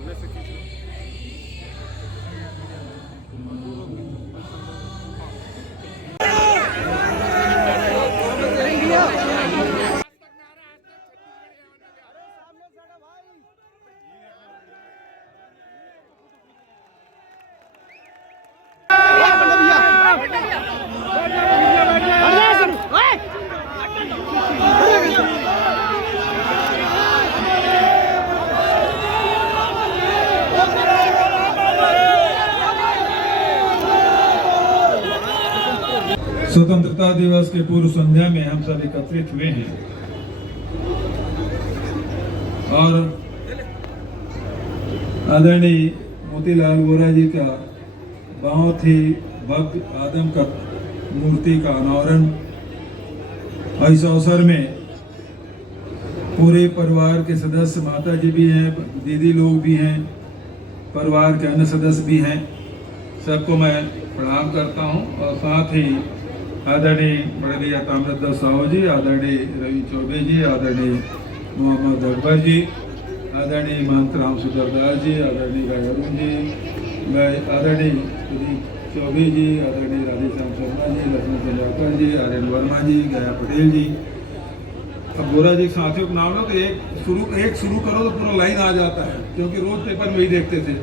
सामने से खींच लो। स्वतंत्रता दिवस के पूर्व संध्या में हम सब एकत्रित हुए हैं और आदरणीय मोतीलाल वोरा जी का बहुत ही भव्य आदम का मूर्ति का अनावरण और इस अवसर में पूरे परिवार के सदस्य, माता जी भी हैं, दीदी लोग भी हैं, परिवार के अन्य सदस्य भी हैं, सबको मैं प्रणाम करता हूं। और साथ ही आदरणीय बड़े भैया ताम्रध्वज साहू जी, आदरणीय रवि चौबे जी, आदरणीय मोहम्मद अकबर जी, आदरणीय महंत राम सुंदरदास जी, आदरणीय राय अरुण जी, आदरणीय प्रदीप चौबे जी, आदरणीय राधेश्याम शर्मा जी, लक्ष्मण चंद्राकर जी, आर्यन वर्मा जी, गया पटेल जी। अब वोरा जी साथियों के नाम लो तो एक शुरू करो तो पूरा लाइन आ जाता है, क्योंकि रोज पेपर में ही देखते थे।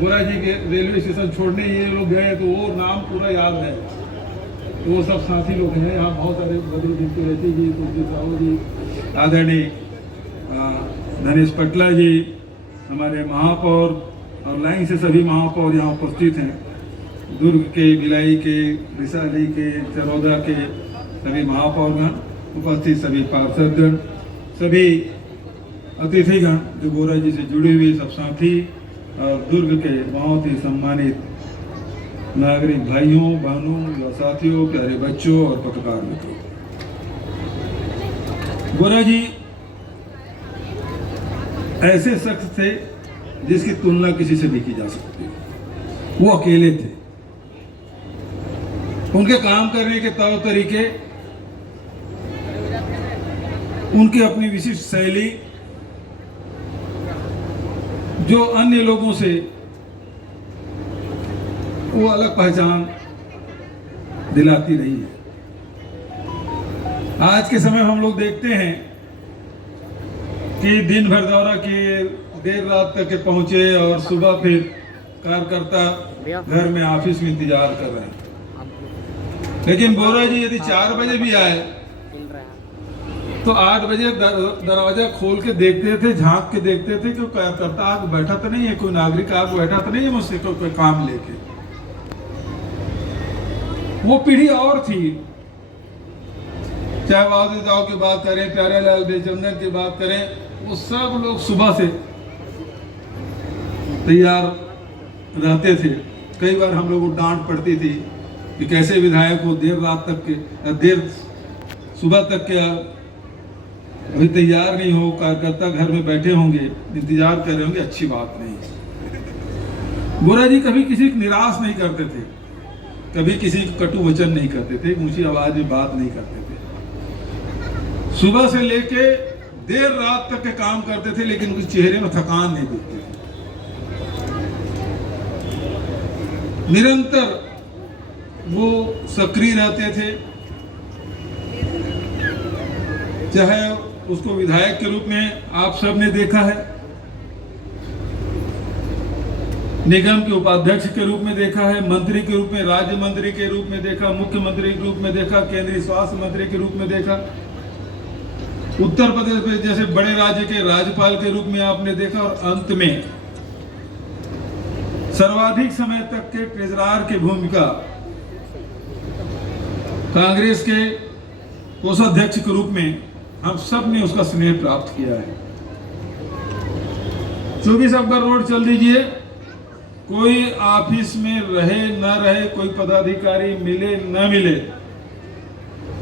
वोरा जी के रेलवे स्टेशन छोड़ने ये लोग गए तो वो नाम पूरा याद है। तो वो सब साथी लोग हैं यहाँ, बहुत सारे बद्रुद्दीन कुरैशी जी, तुलसी साहू जी, आदरणीय धनेश पटला जी, हमारे महापौर और लाइन से सभी महापौर यहाँ उपस्थित हैं, दुर्ग के, भिलाई के, रिसाली के, चरौदा के सभी महापौरगण उपस्थित, सभी पार्षदगण, सभी अतिथिगण जो वोरा जी से जुड़े हुए सब साथी और दुर्ग के बहुत ही सम्मानित नागरिक भाइयों, बहनों, साथियों, प्यारे बच्चों और पत्रकार मित्रों। वोरा जी ऐसे शख्स थे जिसकी तुलना किसी से नहीं की जा सकती। वो अकेले थे। उनके काम करने के तौर तरीके, उनकी अपनी विशिष्ट शैली जो अन्य लोगों से वो अलग पहचान दिलाती रही है। आज के समय हम लोग देखते हैं कि दिन भर दौरा किए, देर रात तक के पहुंचे और सुबह फिर कार्यकर्ता घर में, ऑफिस में इंतजार कर रहे हैं। लेकिन वोरा जी यदि 4 बजे भी आए तो 8 बजे दरवाजा खोल के देखते थे, झांक के देखते थे कि कार्यकर्ता आग बैठा तो नहीं है, कोई नागरिक आग बैठा तो नहीं है मुझसे कोई काम लेके। वो पीढ़ी और थी, चाहे बहादुर दाऊ की बात करें, प्यारेलाल बेचंदन की बात करें, वो सब लोग सुबह से तैयार रहते थे। कई बार हम लोग को डांट पड़ती थी कि कैसे विधायक को देर रात तक के, देर सुबह तक के अभी तैयार नहीं हो, कार्यकर्ता घर में बैठे होंगे, इंतजार कर रहे होंगे, अच्छी बात नहीं। वोरा जी कभी किसी को निराश नहीं करते थे, कभी किसी को कटु वचन नहीं करते थे, ऊंची आवाज में बात नहीं करते थे। सुबह से लेके देर रात तक के काम करते थे, लेकिन उनके चेहरे में थकान नहीं दिखती थी। निरंतर वो सक्रिय रहते थे, चाहे उसको विधायक के रूप में आप सबने देखा है, निगम के उपाध्यक्ष के रूप में देखा है, मंत्री के रूप में, राज्य मंत्री के रूप में देखा, मुख्यमंत्री के रूप में देखा, केंद्रीय स्वास्थ्य मंत्री के रूप में देखा, उत्तर प्रदेश में जैसे बड़े राज्य के राज्यपाल के रूप में आपने देखा, और अंत में सर्वाधिक समय तक के ट्रेजरार की भूमिका कांग्रेस के कोषाध्यक्ष के रूप में हम सब ने उसका स्नेह प्राप्त किया है। 24 अकबर रोड चल दीजिए, कोई ऑफिस में रहे न रहे, कोई पदाधिकारी मिले न मिले,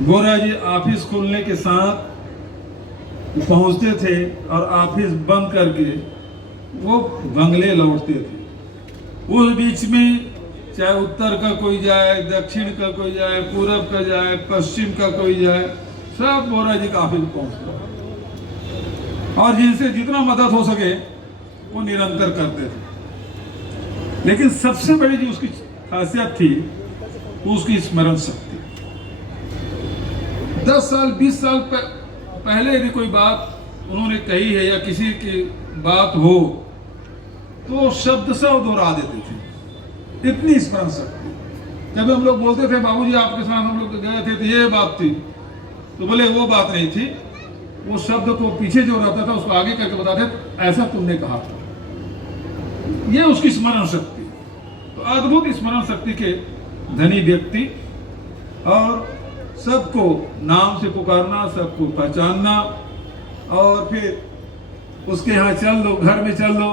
वोरा जी ऑफिस खुलने के साथ पहुंचते थे और ऑफिस बंद करके वो बंगले लौटते थे। उस बीच में चाहे उत्तर का कोई जाए, दक्षिण का कोई जाए, पूरब का जाए, पश्चिम का कोई जाए, सब वोरा जी का ऑफिस पहुंचता और जिनसे जितना मदद हो सके वो निरंतर करते थे। लेकिन सबसे बड़ी जो उसकी खासियत थी वो उसकी स्मरण शक्ति। 10 साल 20 साल पहले यदि कोई बात उन्होंने कही है या किसी की बात हो तो शब्द दोहरा देते थे, इतनी स्मरण शक्ति। जब हम लोग बोलते थे बाबूजी आपके साथ हम लोग गए थे तो ये बात थी, तो बोले वो बात नहीं थी, वो शब्द को पीछे जो रहता था उसको आगे करके बताते ऐसा तुमने कहा था। ये उसकी स्मरण शक्ति। तो अद्भुत स्मरण शक्ति के धनी व्यक्ति, और सबको नाम से पुकारना, सबको पहचानना, और फिर उसके यहाँ चल लो, घर में चल लो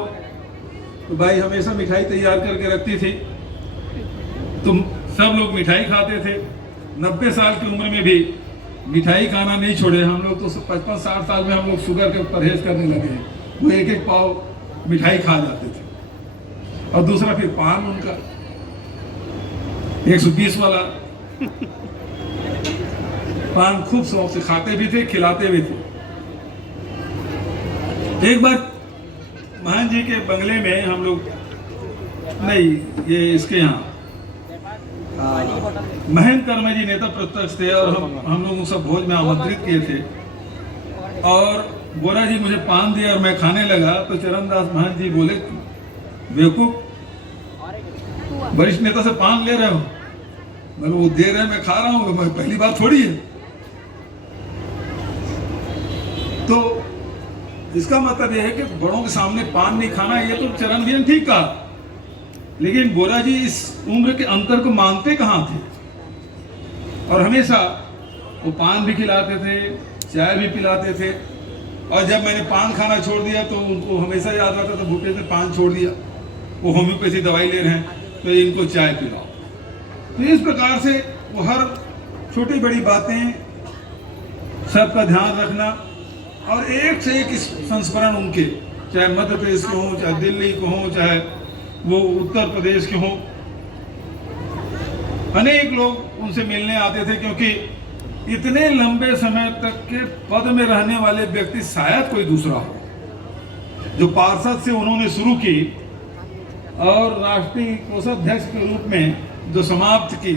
तो भाई हमेशा मिठाई तैयार करके रखती थी, तुम सब लोग मिठाई खाते थे। 90 साल की उम्र में भी मिठाई खाना नहीं छोड़े हम लोग, तो 55-60 साल में हम लोग शुगर के परहेज करने लगे हैं। वो एक एक पाव मिठाई खा जाते थे। और दूसरा फिर पान उनका 120 वाला पान खूब शौक से खाते भी थे, खिलाते भी थे। एक बार महान जी के बंगले में हम लोग, नहीं ये इसके यहाँ महेंद्र कर्म जी नेता प्रत्यक्ष थे, और हम लोग सब भोज में आमंत्रित किए थे। और बोरा जी मुझे पान दिया और मैं खाने लगा तो चरणदास महान जी बोले, बेवकूफ, वरिष्ठ नेता से पान ले रहे हो? मतलब वो दे रहे हैं, मैं खा रहा हूँ, मैं पहली बार थोड़ी है। तो इसका मतलब यह है कि बड़ों के सामने पान नहीं खाना, ये तो चरण भी ठीक कहा, लेकिन बोरा जी इस उम्र के अंतर को मानते कहाँ थे। और हमेशा वो पान भी खिलाते थे, चाय भी पिलाते थे। और जब मैंने पान खाना छोड़ दिया तो उनको हमेशा याद आता था, भूखे से पान छोड़ दिया, वो होम्योपैथी दवाई ले रहे हैं तो इनको चाय पिलाओ। तो इस प्रकार से वो हर छोटी बड़ी बातें, सबका ध्यान रखना, और एक से एक संस्मरण उनके, चाहे मध्य प्रदेश के हों, चाहे दिल्ली के हों, चाहे वो उत्तर प्रदेश के हों, अनेक लोग उनसे मिलने आते थे, क्योंकि इतने लंबे समय तक के पद में रहने वाले व्यक्ति शायद कोई दूसरा हो। जो पार्षद से उन्होंने शुरू की और राष्ट्रीय कोषाध्यक्ष के रूप में जो समाप्त की,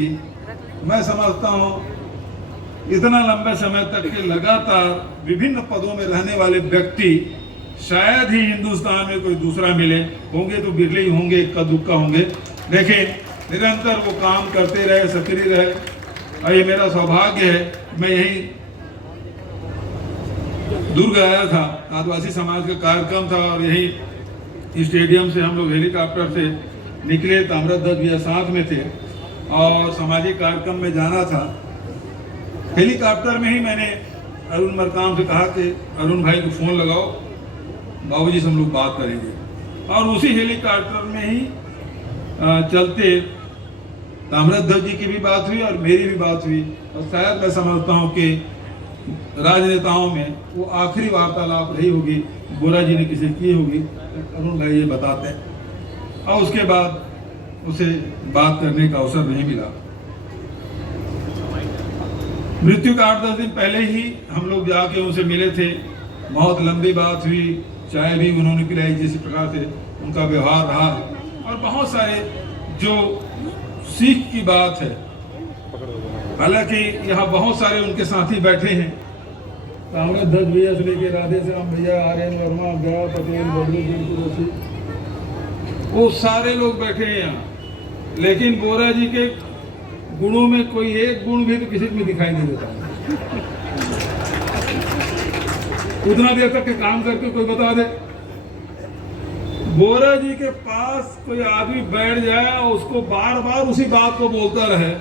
मैं समझता हूँ इतना लंबे समय तक के लगातार विभिन्न पदों में रहने वाले व्यक्ति शायद ही हिंदुस्तान में कोई दूसरा मिले, होंगे तो बिरले ही होंगे, इक्का दुक्का होंगे, लेकिन निरंतर वो काम करते रहे, सक्रिय रहे। और ये मेरा सौभाग्य है, मैं यही दुर्ग आया था, आदिवासी समाज का कार्यक्रम था, और यही स्टेडियम से हम लोग हेलीकॉप्टर से निकले, ताम्रध्वज भैया साथ में थे, और सामाजिक कार्यक्रम में जाना था। हेलीकॉप्टर में ही मैंने अरुण मरकाम से कहा कि अरुण भाई को फोन लगाओ, बाबूजी से हम लोग बात करेंगे। और उसी हेलीकॉप्टर में ही चलते ताम्रध्वज जी की भी बात हुई और मेरी भी बात हुई। और शायद मैं समझता हूँ कि राजनेताओं में वो आखिरी वार्तालाप रही होगी, बोरा जी ने किसी की होगी, अरुण भाई ये बताते हैं। और उसके बाद उसे बात करने का अवसर नहीं मिला। मृत्यु के 8-10 दिन पहले ही हम लोग जाके उनसे मिले थे, बहुत लंबी बात हुई, चाय भी उन्होंने पिलाई, जिस प्रकार से उनका व्यवहार रहा, और बहुत सारे जो सीख की बात है। हालांकि यहाँ बहुत सारे उनके साथी बैठे हैं, ताम्रध्वज भैया से लेके राधे श्याम भैया, आर्यन वर्मा, गया पटेल, बद्रुद्दीन, वो सारे लोग बैठे हैं यहाँ, लेकिन बोरा जी के गुणों में कोई एक गुण भी तो किसी में दिखाई नहीं देता। उतना देर तक के काम करके कोई बता दे, बोरा जी के पास कोई आदमी बैठ जाए और उसको बार बार उसी बात को बोलता रहे,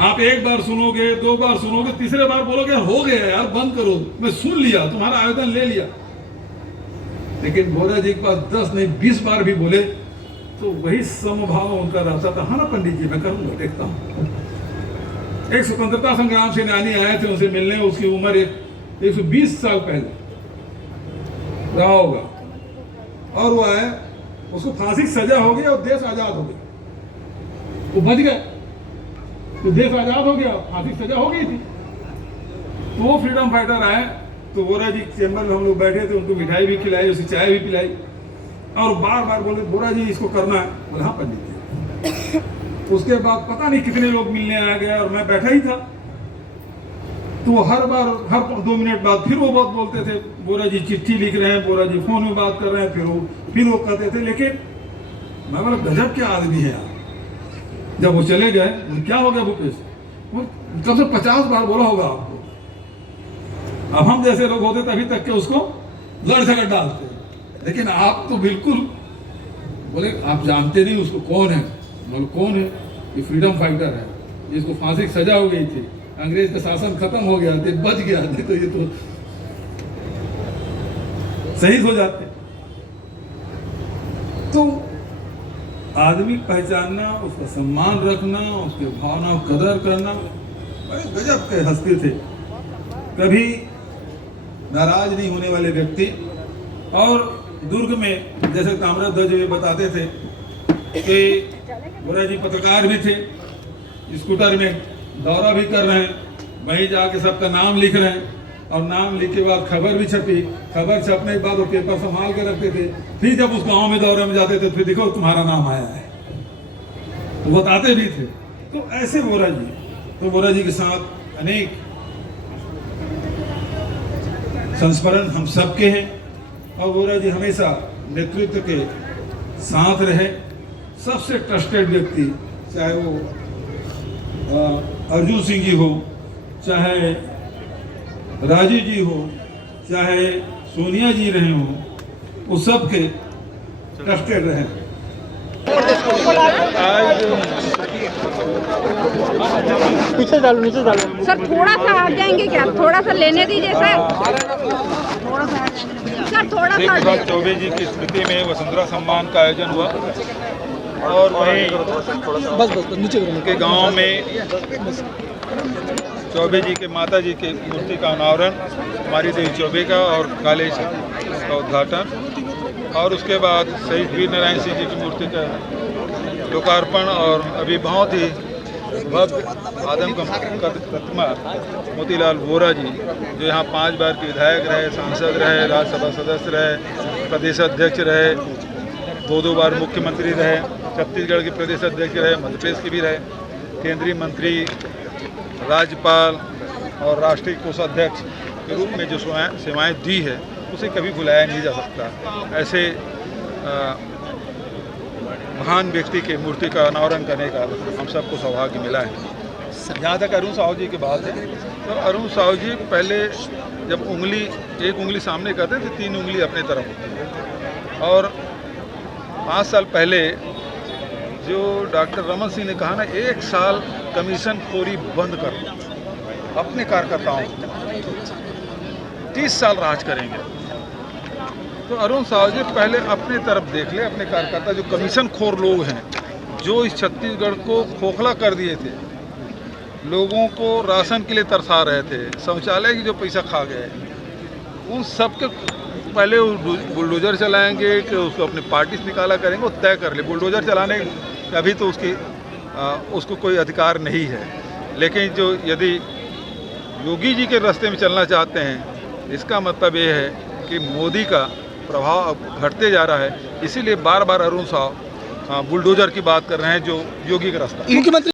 आप एक बार सुनोगे, 2 बार सुनोगे, तीसरे बार बोलोगे हो गया यार बंद करो, मैं सुन लिया, तुम्हारा आवेदन ले लिया। लेकिन बोरा जी के पास 10 नहीं 20 बार भी बोले तो वही समभाव उनका रहता था। हाँ ना पंडित जी, मैं करूंगा, देखता हूँ। एक स्वतंत्रता संग्राम सेनानी आए थे उनसे मिलने, उसकी उम्र 120 साल पहले रहा होगा, और वो आए, उसको फांसी की सजा हो गई और देश आजाद हो गया, वो बच गए, तो देश आजाद हो गया, फांसी की सजा हो गई थी। तो वो फ्रीडम फाइटर आए, तो बोरा जी चैम्बर में हम लोग बैठे थे, उनको मिठाई भी खिलाई, उसकी चाय भी पिलाई। और बार बार बोले बोरा जी इसको करना है। बोले हाँ पंडित जी। उसके बाद पता नहीं कितने लोग मिलने आ गए और मैं बैठा ही था, तो हर बार हर 2 मिनट बाद फिर वो बात बोलते थे, बोरा जी चिट्ठी लिख रहे हैं, बोरा जी फोन में बात कर रहे हैं, फिर वो कहते थे। लेकिन मैं बोला गजब क्या आदमी है यार। जब वो चले गए, क्या हो गया भूपेश, वो कम से 50 बार बोला होगा आपको। अब हम जैसे लोग होते तभी तक के उसको लड़ झगड़ डालते, लेकिन आप तो बिल्कुल बोले आप जानते नहीं उसको कौन है। बोले कौन है? ये फ्रीडम फाइटर है, जिसको फांसी की सजा हो गई थी, अंग्रेज का शासन खत्म हो गया, बच गया, नहीं तो ये तो शहीद हो जाते। तो आदमी पहचानना, उसका सम्मान रखना, उसके भावनाओं कदर करना, बड़े गजब के हस्ती थे, कभी नाराज नहीं होने वाले व्यक्ति। और दुर्ग में जैसे ताम्रध्वज जी बताते थे कि बोरा जी पत्रकार भी थे, स्कूटर में दौरा भी कर रहे हैं, वहीं जाके सबका नाम लिख रहे हैं, और नाम लिख के बाद खबर भी छपी, खबर छपने के बाद वो पेपर संभाल के रखते थे। फिर जब उस गांव में दौरे में जाते थे, फिर देखो तुम्हारा नाम आया है, वो बताते भी थे। तो ऐसे बोरा जी, तो बोरा जी के साथ अनेक संस्मरण हम सबके हैं, और बोरा जी हमेशा नेतृत्व के साथ रहे। सबसे ट्रस्टेड व्यक्ति, चाहे वो अर्जुन सिंह जी हो, चाहे राजीव जी हो, चाहे सोनिया जी रहे हो, वो सब के ट्रस्टेड रहे। नीचे डालो सर, थोड़ा सा हट जाएंगे क्या? थोड़ा सा लेने दीजिए सर, थोड़ा सा। 24 जी की स्मृति में वसुंधरा सम्मान का आयोजन हुआ, और वहीं बस नीचे उनके गांव में चौबे जी के माता जी की मूर्ति का अनावरण, हमारी देवी चौबे का, और कॉलेज का उद्घाटन, और उसके बाद शहीद वीर नारायण सिंह जी की मूर्ति का लोकार्पण, और अभी बहुत ही भव्य आदम का प्रतिमा मोतीलाल वोरा जी, जो यहाँ 5 बार के विधायक रहे, सांसद रहे, राज्यसभा सदस्य रहे, प्रदेश अध्यक्ष रहे, 2 बार मुख्यमंत्री रहे, छत्तीसगढ़ के प्रदेश अध्यक्ष रहे, मध्य प्रदेश के भी रहे, केंद्रीय मंत्री, राज्यपाल और राष्ट्रीय कोषाध्यक्ष के रूप में जो सेवाएं दी है, उसे कभी भुलाया नहीं जा सकता। ऐसे महान व्यक्ति के मूर्ति का अनावरण करने का हम सबको सौभाग्य मिला है। जहाँ तक अरुण साहू जी की बात है, तो अरुण साहू जी पहले जब एक उंगली सामने करते थे, 3 उंगली अपने तरफ होती, और 5 साल पहले जो डॉक्टर रमन सिंह ने कहा ना, 1 साल कमीशन खोरी बंद कर दो, अपने कार्यकर्ताओं 30 साल राज करेंगे। तो अरुण साहू जी पहले अपने तरफ देख ले, अपने कार्यकर्ता जो कमीशन खोर लोग हैं, जो इस छत्तीसगढ़ को खोखला कर दिए थे, लोगों को राशन के लिए तरसा रहे थे, शौचालय की जो पैसा खा गए, उन सब के पहले बुलडोजर चलाएंगे कि उसको अपने पार्टी से निकाला करेंगे, वो तय कर ले। बुलडोजर चलाने का भी तो उसको कोई अधिकार नहीं है, लेकिन जो यदि योगी जी के रास्ते में चलना चाहते हैं, इसका मतलब ये है कि मोदी का प्रभाव अब घटते जा रहा है। इसीलिए बार बार अरुण साहब बुलडोजर की बात कर रहे हैं, जो योगी का रास्ता।